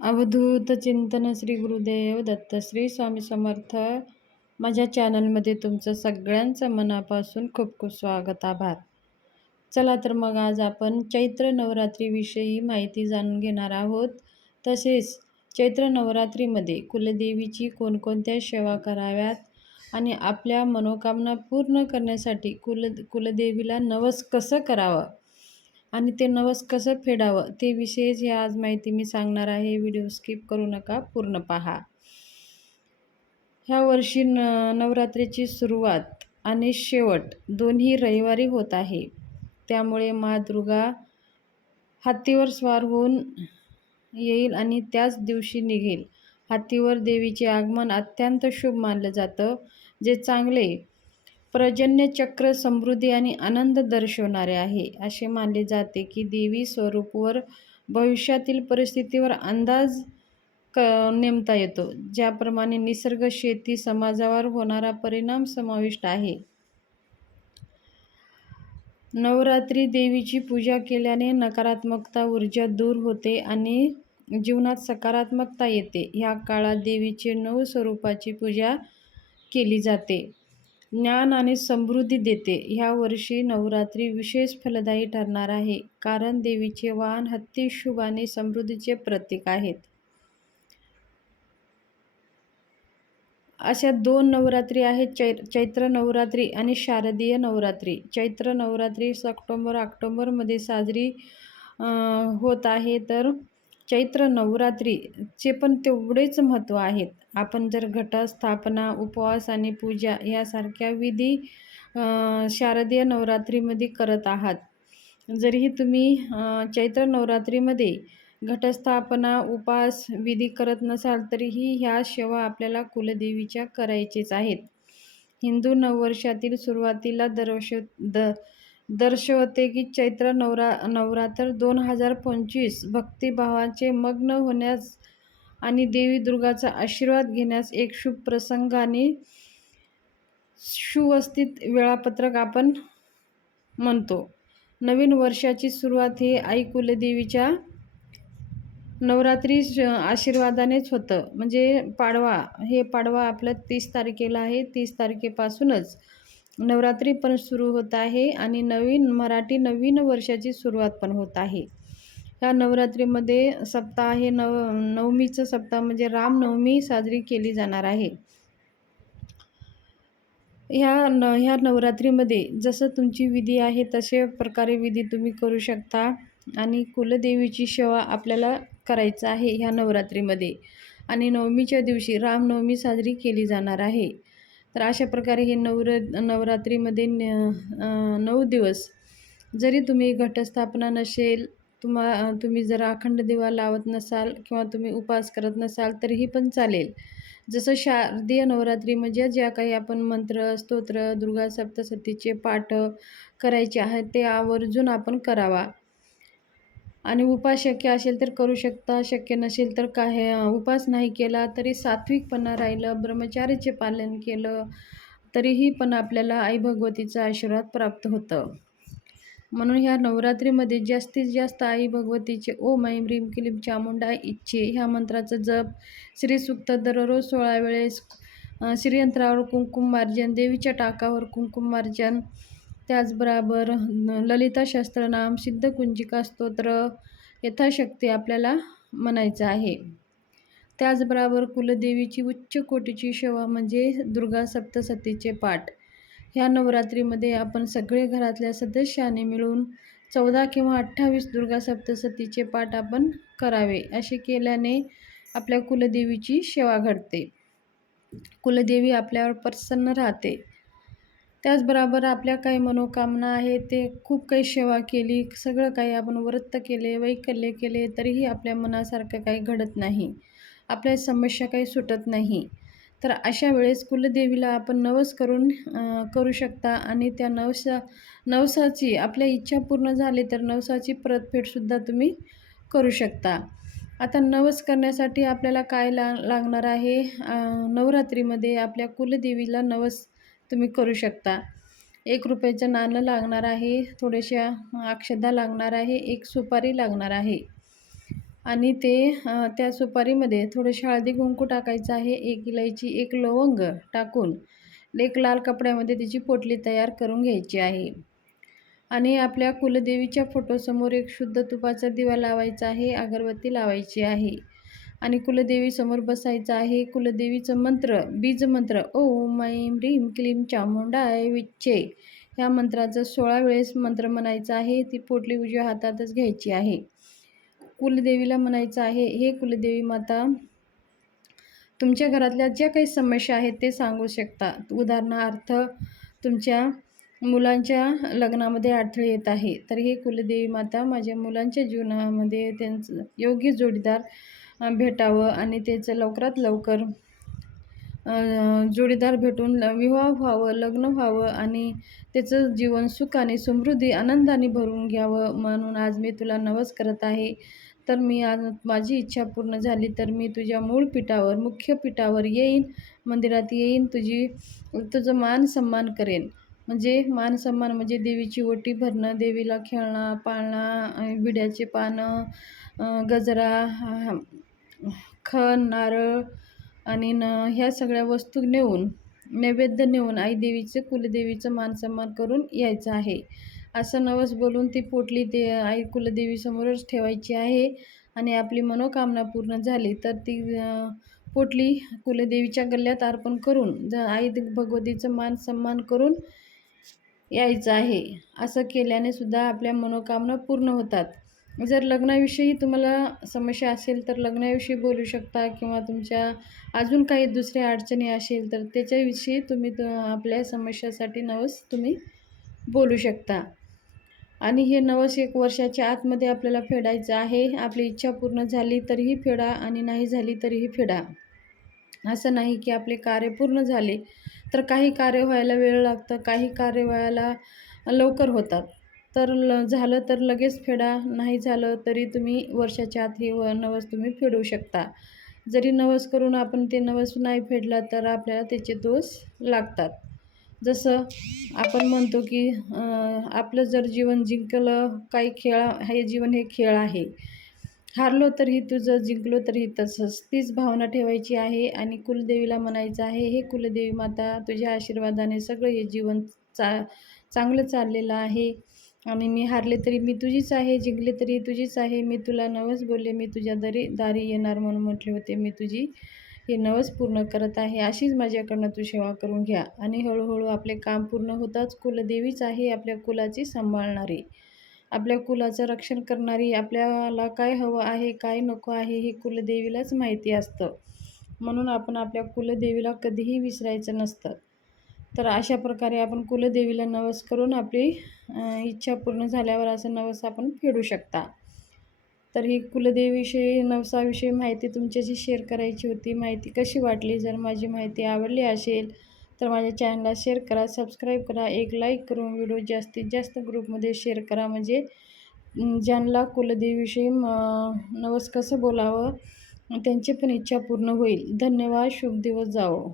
अवधूत चिंतन श्री गुरुदेव दत्त श्री स्वामी समर्थ. माझ्या चॅनलमध्ये तुमचं सगळ्यांचं मनापासून खूप खूप स्वागत आभार. चला तर मग आज आपण चैत्र नवरात्रीविषयी माहिती जाणून घेणार आहोत. तसेच चैत्र नवरात्रीमध्ये कुलदेवीची कोणकोणत्या सेवा कराव्यात आणि आपल्या मनोकामना पूर्ण करण्यासाठी कुल कुलदेवीला नवस कसं करावं? आणि ते नवस कसं फेडावं? ते विषयीच हे आज माहिती मी सांगणार आहे. व्हिडिओ स्किप करू नका. पूर्ण पहा. ह्या वर्षी न नवरात्रीची सुरुवात आणि शेवट दोन्ही रविवारी होत आहे. त्यामुळे मा दुर्गा हत्तीवर स्वार होऊन येईल आणि त्याच दिवशी निघेल. हत्तीवर देवीचे आगमन अत्यंत शुभ मानलं जातं. जे चांगले पर्जन्यचक्र समृद्धी आणि आनंद दर्शवणारे आहे. असे मानले जाते की देवी स्वरूपवर भविष्यातील परिस्थितीवर अंदाज क नेमता येतो ज्याप्रमाणे निसर्ग शेती समाजावर होणारा परिणाम समाविष्ट आहे. नवरात्री देवीची पूजा केल्याने नकारात्मकता ऊर्जा दूर होते आणि जीवनात सकारात्मकता येते. ह्या काळात देवीचे नऊ स्वरूपाची पूजा केली जाते. ज्ञान आणि समृद्धी देते. ह्या वर्षी नवरात्री विशेष फलदायी ठरणार आहे. कारण देवीचे वाहन हत्ती शुभ आणि समृद्धीचे प्रतीक आहेत. अशा दोन नवरात्री आहेत. चै चैत्र नवरात्री आणि शारदीय नवरात्री. चैत्र नवरात्री ऑक्टोंबर ऑक्टोंबरमध्ये साजरी होत आहे. तर चैत्र नवरात्रीचे पण तेवढेच महत्त्व आहेत. आपण जर घटस्थापना उपवास आणि पूजा यासारख्या विधी शारदीय नवरात्रीमध्ये करत आहात. जरीही तुम्ही चैत्र नवरात्रीमध्ये घटस्थापना उपास विधी करत नसाल तरीही ह्या सेवा आपल्याला कुलदेवीच्या करायचेच आहेत. हिंदू नववर्षातील सुरुवातीला दरवर्ष द दर्शवते की चैत्र नवरा नवरात्र दोन हजार पंचवीस भक्तिभावाचे मग्न होण्यास आणि देवी दुर्गाचा आशीर्वाद घेण्यास एक शुभ प्रसंग आणि सुवस्थित वेळापत्रक आपण म्हणतो. नवीन वर्षाची सुरुवात ही आई कुलदेवीच्या नवरात्री आशीर्वादानेच होतं. म्हणजे पाडवा हे पाडवा आपल्या तीस तारखेला आहे. तीस तारखेपासूनच नवरात्री पण सुरू होत आहे आणि नवीन मराठी नवीन वर्षाची सुरुवात पण होत आहे. ह्या नवरात्रीमध्ये सप्ताह आहे नव नवमीचं सप्ताह म्हणजे रामनवमी साजरी केली जाणार आहे. ह्या न ह्या नवरात्रीमध्ये जसं तुमची विधी आहे तसे प्रकारे विधी तुम्ही करू शकता आणि कुलदेवीची सेवा आपल्याला करायचं आहे ह्या नवरात्रीमध्ये. आणि नवमीच्या दिवशी रामनवमी साजरी केली जाणार आहे. तर अशा प्रकारे हे नवर नवरात्रीमध्ये नऊ दिवस जरी तुम्ही घटस्थापना नसेल तुम्हा तुम्ही जर अखंड दिवा लावत नसाल किंवा तुम्ही उपास करत नसाल तरीही पण चालेल. जसं शारदीय नवरात्री म्हणजे ज्या काही आपण मंत्र स्तोत्र दुर्गा सप्तसतीचे पाठ करायचे आहेत ते आवर्जून आपण करावा. आणि उपास शक्य असेल तर करू शकता शक्य नसेल तर काय उपास नाही केला तरी सात्विकपणा राहिलं ब्रह्मचार्याचे पालन केलं तरीही पण आपल्याला आई भगवतीचा आशीर्वाद प्राप्त होतं. म्हणून ह्या नवरात्रीमध्ये जास्तीत जास्त आई भगवतीचे ओम ऐम ह्रीम किलीम चामुंडा इच्छे ह्या मंत्राचं जप श्रीसुक्त दररोज सोळा वेळेस श्रीयंत्रावर कुंकुम मार्जन देवीच्या टाकावर कुंकुम मार्जन त्याचबरोबर ललिता शास्त्रनाम सिद्धकुंजिका स्तोत्र यथाशक्ती आपल्याला म्हणायचं आहे. त्याचबरोबर कुलदेवीची उच्च कोटीची सेवा म्हणजे दुर्गा सप्तसतीचे पाठ. ह्या नवरात्रीमध्ये आपण सगळे घरातल्या सदस्याने मिळून चौदा किंवा अठ्ठावीस दुर्गा सप्तसतीचे पाठ आपण करावे असे केल्याने आपल्या कुलदेवीची सेवा घडते. कुलदेवी आपल्यावर प्रसन्न राहते. त्याचबरोबर आपल्या काही मनोकामना आहे ते खूप काही सेवा केली सगळं काही आपण व्रत केले वैकल्य केले तरीही आपल्या मनासारखं काही घडत नाही. आपल्या समस्या काही सुटत नाही. तर अशा वेळेस कुलदेवीला आपण नवस करून करू शकता आणि त्या नवसा नवसाची आपल्या इच्छा पूर्ण झाली तर नवसाची परतफेडसुद्धा तुम्ही करू शकता. आता नवस करण्यासाठी आपल्याला काय ला लागणार आहे? नवरात्रीमध्ये आपल्या कुलदेवीला नवस तुम्ही करू शकता. एक रुपयाचं नाणं लागणार आहे थोड्याशा अक्षदा लागणार आहे एक सुपारी लागणार आहे. आणि ते त्या सुपारीमध्ये थोडेसे हळदी कुंकू टाकायचं आहे एक इलायची एक लवंग टाकून एक लाल कपड्यामध्ये तिची पोटली तयार करून घ्यायची आहे. आणि आपल्या कुलदेवीच्या फोटोसमोर एक शुद्ध तुपाचा दिवा लावायचा आहे अगरबत्ती लावायची आहे. आणि कुलदेवीसमोर बसायचं आहे कुलदेवीचं मंत्र बीज मंत्र ओम ऐं ह्रीम क्लीम चामुंडाय विच्चे ह्या मंत्राचं सोळा वेळेस मंत्र म्हणायचं आहे ती पोटली उजव्या हातातच घ्यायची आहे. कुलदेवीला म्हणायचं आहे हे कुलदेवी माता तुमच्या घरातल्या ज्या काही समस्या आहेत ते सांगू शकता. उदाहरणार्थ तुमच्या मुलांच्या लग्नामध्ये अडथळे येत आहे. तर हे कुलदेवी माता माझ्या मुलांच्या जीवनामध्ये त्यांचं योग्य जोडीदार भेटावं आणि त्याचं लवकरात लवकर जोडीदार भेटून विवाह व्हावं लग्न व्हावं आणि त्याचं जीवन सुख आणि समृद्धी आनंदाने भरून घ्यावं म्हणून आज मी तुला नवस करत आहे. तर मी आज माझी इच्छा पूर्ण झाली तर मी तुझ्या मूळ पीठावर मुख्य पीठावर येईन मंदिरात येईन तुझी तुझं मान सन्मान करेन. म्हणजे मान सन्मान म्हणजे देवीची ओटी भरणं देवीला खेळणं पाळणं विड्याचे पानं गजरा हा, खण नारळ आणि न ह्या सगळ्या वस्तू नेऊन नैवेद्य नेऊन आई देवीचं कुलदेवीचं मान सन्मान करून यायचं आहे. असं नवस बोलून ती पोटली ते आई कुलदेवीसमोरच ठेवायची आहे आणि आपली मनोकामना पूर्ण झाली. तर ती पोटली कुलदेवीच्या गल्ल्यात अर्पण करून ज आई भगवतीचं मान सन्मान करून यायचं आहे. असं केल्याने सुद्धा आपल्या मनोकामना पूर्ण होतात. जर लग्नाविषयी तुम्हाला समस्या असेल तर लग्नाविषयी बोलू शकता किंवा तुमच्या अजून काही दुसऱ्या अडचणी असेल तर त्याच्याविषयी तुम्ही त आपल्या समस्यासाठी नवस तुम्ही बोलू शकता. आणि हे नवस एक वर्षाच्या आतमध्ये आपल्याला फेडायचं आहे. आपली इच्छा पूर्ण झाली तरीही फेडा आणि नाही झाली तरीही फेडा. असं नाही की आपले कार्य पूर्ण झाले तर काही कार्य व्हायला वेळ लागतं काही कार्य व्हायला लवकर होतात. तर ल झालं तर लगेच फेडा नाही झालं तरी तुम्ही वर्षाच्या आत हे व नवस तुम्ही फेडू शकता. जरी नवस करून आपण ते नवस नाही फेडला तर आपल्याला त्याचे दोष लागतात. जसं आपण म्हणतो की आपलं जर जीवन जिंकलं काही खेळ हे जीवन हे खेळ आहे. हारलो तरी तुझं जिंकलो तरी तसंच. तीच भावना ठेवायची आहे आणि कुलदेवीला म्हणायचं आहे हे कुलदेवी माता तुझ्या आशीर्वादाने सगळं हे जीवन चा चांगलं चाललेलं आहे. आणि मी हारले तरी मी तुझीच आहे जिंकले तरी तुझीच आहे. मी तुला नवस बोलले मी तुझ्या दरी दारी येणार म्हणून म्हटले होते. मी तुझी हे नवस पूर्ण करत आहे. अशीच माझ्याकडनं तू सेवा करून घ्या आणि हळूहळू आपले काम पूर्ण होताच कुलदेवीच आहे आपल्या कुलाची सांभाळणारी. आपल्या कुलाचं रक्षण करणारी आपल्याला काय हवं आहे काय नको आहे हे कुलदेवीलाच माहिती असतं. म्हणून आपण आपल्या कुलदेवीला कधीही विसरायचं नसतं. तर अशा प्रकारे आपण कुलदेवीला नवस करून आपली इच्छा पूर्ण झाल्यावर असं नवस आपण फेडू शकता. तर ही कुलदेवीविषयी नवसाविषयी माहिती तुमच्याशी शेअर करायची होती. माहिती कशी वाटली? जर माझी माहिती आवडली असेल तर माझ्या चॅनलला शेअर करा सबस्क्राईब करा. एक लाईक करून व्हिडिओ जास्तीत जास्त ग्रुपमध्ये शेअर करा. म्हणजे ज्यांना कुलदेवीविषयी नवस कसं बोलावं त्यांची पण इच्छा पूर्ण होईल. धन्यवाद. शुभ दिवस जावो.